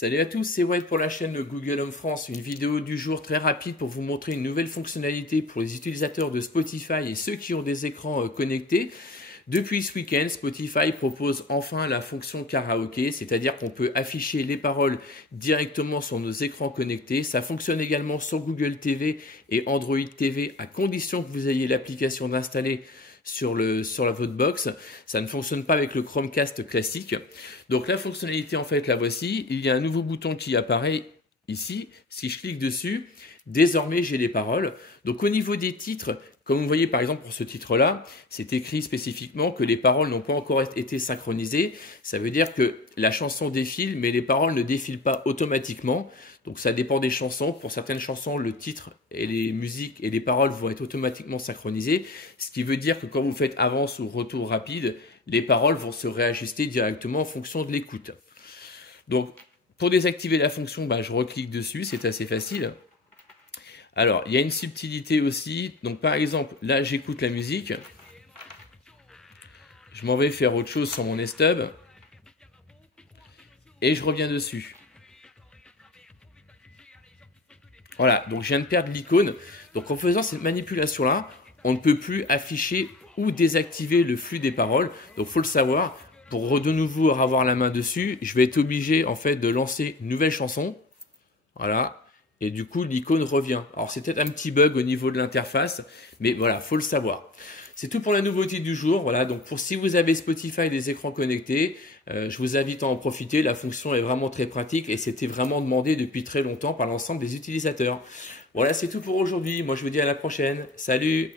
Salut à tous, c'est White pour la chaîne Google Home France. Une vidéo du jour très rapide pour vous montrer une nouvelle fonctionnalité pour les utilisateurs de Spotify et ceux qui ont des écrans connectés. Depuis ce week-end, Spotify propose enfin la fonction karaoké, c'est-à-dire qu'on peut afficher les paroles directement sur nos écrans connectés. Ça fonctionne également sur Google TV et Android TV à condition que vous ayez l'application installée sur votre box. Ça ne fonctionne pas avec le Chromecast classique. Donc la fonctionnalité, en fait, la voici. Il y a un nouveau bouton qui apparaît ici. Si je clique dessus, désormais j'ai les paroles. Donc au niveau des titres, comme vous voyez par exemple pour ce titre-là, c'est écrit spécifiquement que les paroles n'ont pas encore été synchronisées. Ça veut dire que la chanson défile, mais les paroles ne défilent pas automatiquement. Donc ça dépend des chansons. Pour certaines chansons, le titre et les musiques et les paroles vont être automatiquement synchronisées. Ce qui veut dire que quand vous faites avance ou retour rapide, les paroles vont se réajuster directement en fonction de l'écoute. Donc pour désactiver la fonction, je reclique dessus, c'est assez facile. Alors, il y a une subtilité aussi. Donc, par exemple, là, j'écoute la musique. Je m'en vais faire autre chose sur mon S-Tub. Et je reviens dessus. Voilà, donc je viens de perdre l'icône. Donc, en faisant cette manipulation-là, on ne peut plus afficher ou désactiver le flux des paroles. Donc, il faut le savoir. Pour de nouveau avoir la main dessus, je vais être obligé, en fait, de lancer une nouvelle chanson. Voilà. Et du coup, l'icône revient. Alors, c'est peut-être un petit bug au niveau de l'interface, mais voilà, faut le savoir. C'est tout pour la nouveauté du jour. Voilà, donc si vous avez Spotify des écrans connectés, je vous invite à en profiter. La fonction est vraiment très pratique et c'était vraiment demandé depuis très longtemps par l'ensemble des utilisateurs. Voilà, c'est tout pour aujourd'hui. Moi, je vous dis à la prochaine. Salut!